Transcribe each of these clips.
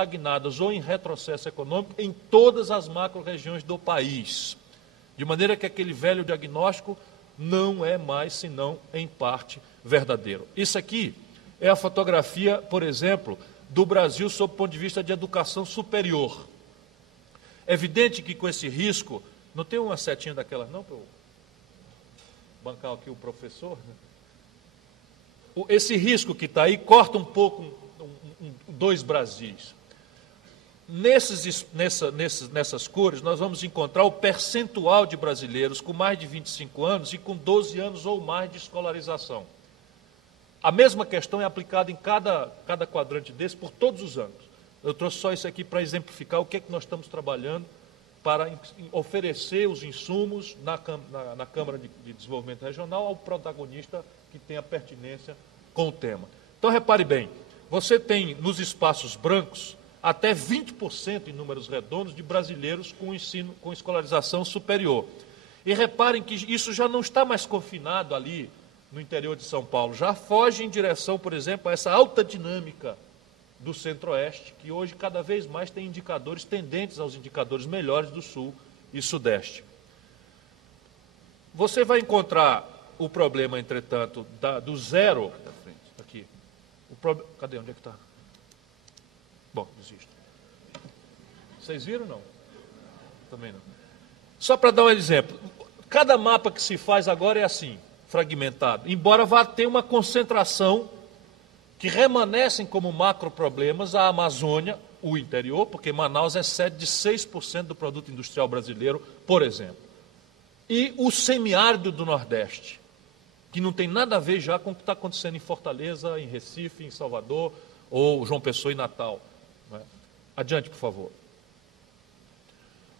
estagnadas ou em retrocesso econômico em todas as macro-regiões do país. De maneira que aquele velho diagnóstico não é mais, senão, em parte, verdadeiro. Isso aqui é a fotografia, por exemplo, do Brasil sob o ponto de vista de educação superior. É evidente que com esse risco, não tem uma setinha daquelas não, para eu bancar aqui o professor, né? Esse risco que está aí corta um pouco dois Brasis. Nessas cores, nós vamos encontrar o percentual de brasileiros com mais de 25 anos e com 12 anos ou mais de escolarização. A mesma questão é aplicada em cada quadrante desse por todos os anos. Eu trouxe só isso aqui para exemplificar o que é que nós estamos trabalhando para oferecer os insumos na Câmara de Desenvolvimento Regional ao protagonista que tenha pertinência com o tema. Então, repare bem, você tem nos espaços brancos até 20% em números redondos de brasileiros com escolarização superior. E reparem que isso já não está mais confinado ali no interior de São Paulo, já foge em direção, por exemplo, a essa alta dinâmica do Centro-Oeste, que hoje cada vez mais tem indicadores tendentes aos indicadores melhores do Sul e Sudeste. Você vai encontrar o problema, entretanto, do zero... Aqui. Cadê? Onde é que está? Bom, desisto. Vocês viram, não? Também não. Só para dar um exemplo, cada mapa que se faz agora é assim, fragmentado, embora vá ter uma concentração que remanescem como macro problemas a Amazônia, o interior, porque Manaus é sede de 6% do produto industrial brasileiro, por exemplo, e o semiárido do Nordeste, que não tem nada a ver já com o que está acontecendo em Fortaleza, em Recife, em Salvador, ou João Pessoa e Natal. Adiante, por favor.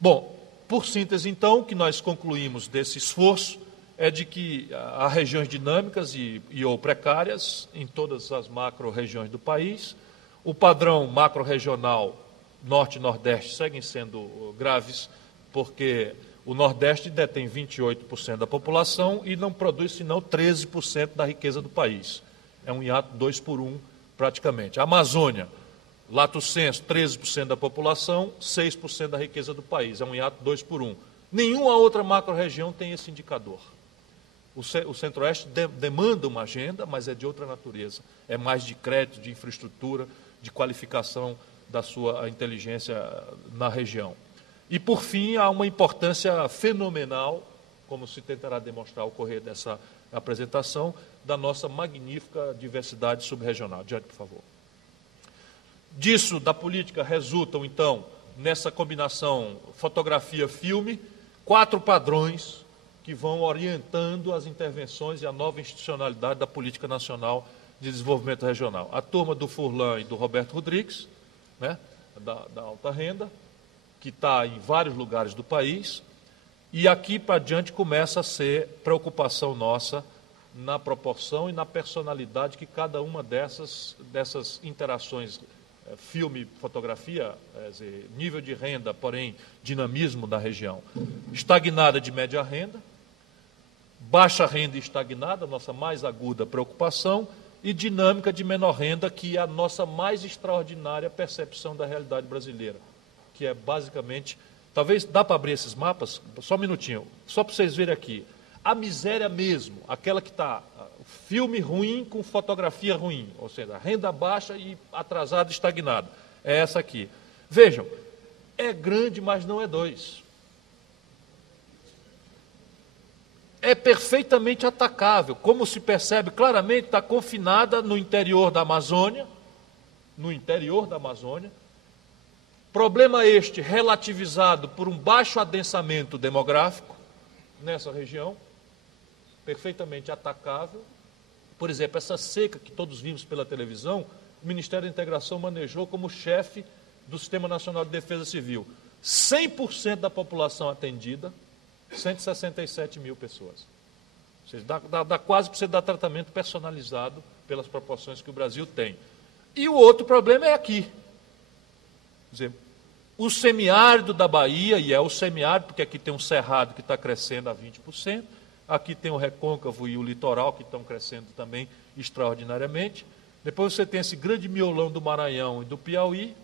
Bom, por síntese, então, o que nós concluímos desse esforço é de que há regiões dinâmicas e ou precárias em todas as macro-regiões do país. O padrão macro-regional Norte e Nordeste seguem sendo graves, porque o Nordeste detém 28% da população e não produz senão 13% da riqueza do país. É um hiato 2 por 1, praticamente. A Amazônia, lato sensu, 13% da população, 6% da riqueza do país. É um hiato 2 por 1. Nenhuma outra macro-região tem esse indicador. O Centro-Oeste demanda uma agenda, mas é de outra natureza. É mais de crédito, de infraestrutura, de qualificação da sua inteligência na região. E, por fim, há uma importância fenomenal, como se tentará demonstrar ao correr dessa apresentação, da nossa magnífica diversidade subregional. Adiante, por favor. Disso, da política, resultam, então, nessa combinação fotografia-filme, 4 padrões que vão orientando as intervenções e a nova institucionalidade da política nacional de desenvolvimento regional. A turma do Furlan e do Roberto Rodrigues, né, da alta renda, que está em vários lugares do país, e aqui para diante começa a ser preocupação nossa na proporção e na personalidade que cada uma dessas interações, filme, fotografia, nível de renda, porém dinamismo da região, estagnada de média renda, baixa renda e estagnada, nossa mais aguda preocupação, e dinâmica de menor renda, que é a nossa mais extraordinária percepção da realidade brasileira, que é basicamente, talvez dá para abrir esses mapas, só um minutinho, só para vocês verem aqui, a miséria mesmo, aquela que está, filme ruim com fotografia ruim, ou seja, renda baixa e atrasada, estagnada, é essa aqui. Vejam, é grande, mas não é 2. É perfeitamente atacável, como se percebe claramente, está confinada no interior da Amazônia, problema este relativizado por um baixo adensamento demográfico nessa região, perfeitamente atacável. Por exemplo, essa seca que todos vimos pela televisão, o Ministério da Integração manejou como chefe do Sistema Nacional de Defesa Civil. 100% da população atendida, 167 mil pessoas. Ou seja, dá quase para você dar tratamento personalizado pelas proporções que o Brasil tem. E o outro problema é aqui. Quer dizer, o semiárido da Bahia, e é o semiárido, porque aqui tem um cerrado que está crescendo a 20%, aqui tem o recôncavo e o litoral que estão crescendo também extraordinariamente. Depois você tem esse grande miolão do Maranhão e do Piauí,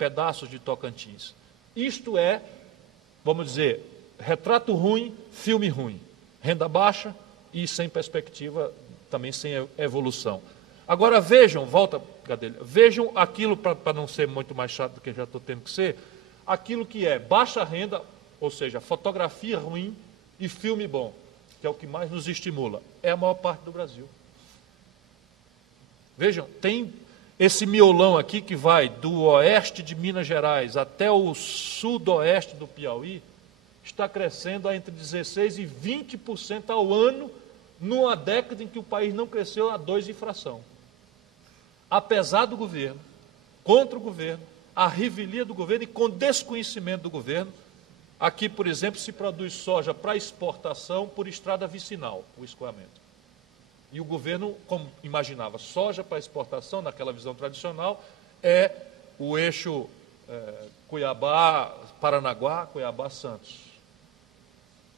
pedaços de Tocantins. Isto é, vamos dizer, retrato ruim, filme ruim, renda baixa e sem perspectiva, também sem evolução. Agora vejam, volta, Gadelha, vejam aquilo, para não ser muito mais chato do que já estou tendo que ser, aquilo que é baixa renda, ou seja, fotografia ruim e filme bom, que é o que mais nos estimula, é a maior parte do Brasil. Vejam, tem esse miolão aqui que vai do oeste de Minas Gerais até o sudoeste do Piauí, está crescendo a entre 16% e 20% ao ano, numa década em que o país não cresceu a 2 e fração. Apesar do governo, contra o governo, a revelia do governo e com desconhecimento do governo, aqui, por exemplo, se produz soja para exportação por estrada vicinal, o escoamento. E o governo, como imaginava, soja para exportação, naquela visão tradicional, é o eixo Cuiabá-Paranaguá, Cuiabá-Santos.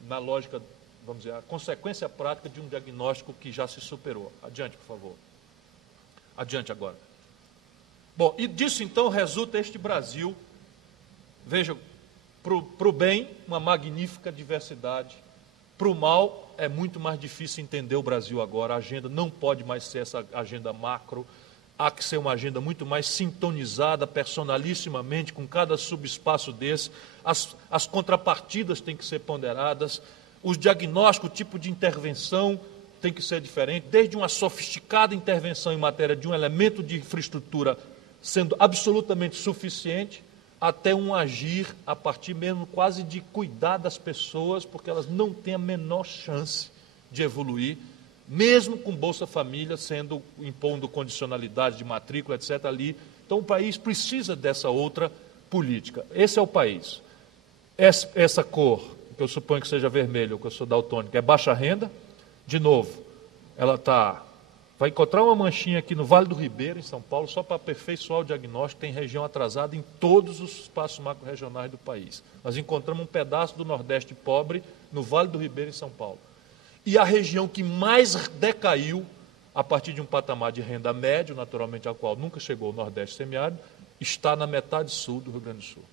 Na lógica, vamos dizer, a consequência prática de um diagnóstico que já se superou. Adiante, por favor. Adiante agora. Bom, e disso então resulta este Brasil, vejam, para o bem, uma magnífica diversidade, para o mal, é muito mais difícil entender o Brasil agora. A agenda não pode mais ser essa agenda macro, há que ser uma agenda muito mais sintonizada, personalissimamente, com cada subespaço desse. As contrapartidas têm que ser ponderadas, os diagnósticos, o tipo de intervenção tem que ser diferente, desde uma sofisticada intervenção em matéria de um elemento de infraestrutura sendo absolutamente suficiente, até um agir a partir mesmo quase de cuidar das pessoas, porque elas não têm a menor chance de evoluir, mesmo com Bolsa Família impondo condicionalidade de matrícula, etc. ali. Então o país precisa dessa outra política. Esse é o país. Essa cor, que eu suponho que seja vermelha, que eu sou daltônico, é baixa renda. De novo, ela vai encontrar uma manchinha aqui no Vale do Ribeira, em São Paulo, só para aperfeiçoar o diagnóstico, tem região atrasada em todos os espaços macro-regionais do país. Nós encontramos um pedaço do Nordeste pobre no Vale do Ribeira, em São Paulo. E a região que mais decaiu, a partir de um patamar de renda médio, naturalmente, ao qual nunca chegou o Nordeste semiárido, está na metade sul do Rio Grande do Sul.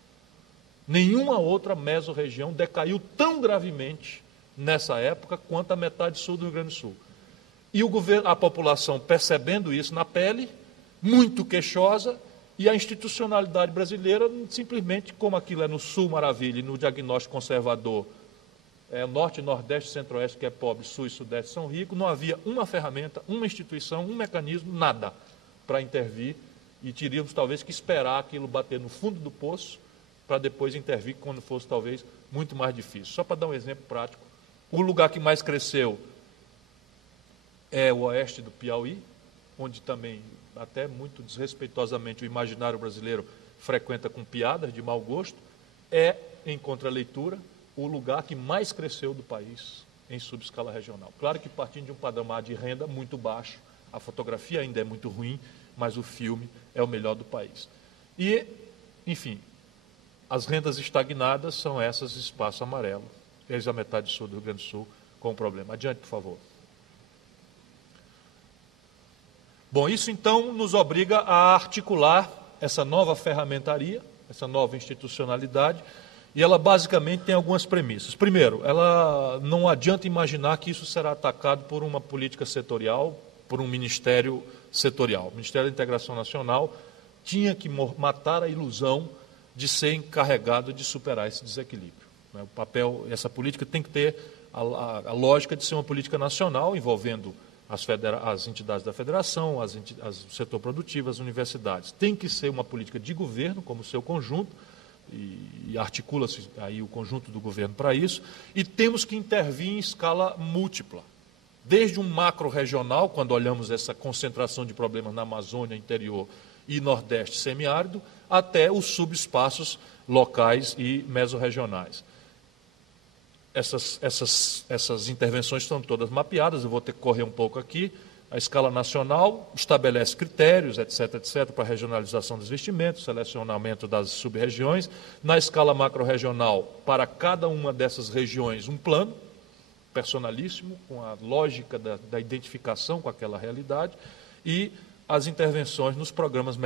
Nenhuma outra mesorregião decaiu tão gravemente nessa época quanto a metade sul do Rio Grande do Sul. E o governo, a população percebendo isso na pele, muito queixosa, e a institucionalidade brasileira simplesmente, como aquilo é no Sul maravilha e no diagnóstico conservador, Norte, Nordeste, Centro-Oeste, que é pobre, Sul e Sudeste são ricos, não havia uma ferramenta, uma instituição, um mecanismo, nada para intervir, e teríamos talvez que esperar aquilo bater no fundo do poço para depois intervir quando fosse talvez muito mais difícil. Só para dar um exemplo prático, o lugar que mais cresceu é o oeste do Piauí, onde também, até muito desrespeitosamente, o imaginário brasileiro frequenta com piadas de mau gosto, é, em contraleitura, o lugar que mais cresceu do país em subescala regional. Claro que partindo de um patamar de renda muito baixo, a fotografia ainda é muito ruim, mas o filme é o melhor do país. E, enfim, as rendas estagnadas são essas, espaço amarelo, eles a metade sul do Rio Grande do Sul, com o problema. Adiante, por favor. Bom, isso então nos obriga a articular essa nova ferramentaria, essa nova institucionalidade, e ela basicamente tem algumas premissas. Primeiro, ela não adianta imaginar que isso será atacado por uma política setorial, por um ministério setorial. O Ministério da Integração Nacional tinha que matar a ilusão de ser encarregado de superar esse desequilíbrio. O papel, essa política tem que ter a lógica de ser uma política nacional, envolvendo as entidades da federação, o setor produtivo, as universidades. Tem que ser uma política de governo, como seu conjunto, e articula-se aí o conjunto do governo para isso, e temos que intervir em escala múltipla. Desde um macro-regional, quando olhamos essa concentração de problemas na Amazônia, interior e Nordeste semiárido, até os subespaços locais e mesorregionais. Essas intervenções estão todas mapeadas, eu vou ter que correr um pouco aqui. A escala nacional estabelece critérios, etc., para a regionalização dos investimentos, selecionamento das sub-regiões. Na escala macro-regional, para cada uma dessas regiões, um plano personalíssimo, com a lógica da identificação com aquela realidade, e as intervenções nos programas